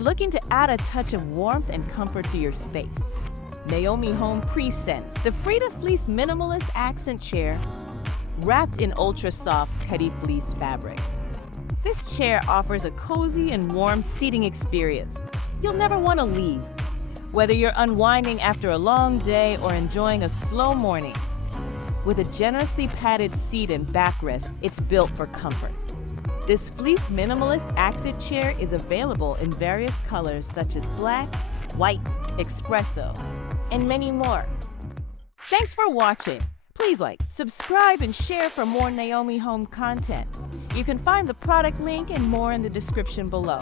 Looking to add a touch of warmth and comfort to your space? Naomi Home presents the Frida Fleece Minimalist Accent Chair, wrapped in ultra-soft teddy fleece fabric. This chair offers a cozy and warm seating experience you'll never want to leave. Whether you're unwinding after a long day or enjoying a slow morning, with a generously padded seat and backrest, it's built for comfort. This Fleece Minimalist Accent Chair is available in various colors such as black, white, espresso, and many more. Thanks for watching. Please like, subscribe, and share for more Naomi Home content. You can find the product link and more in the description below.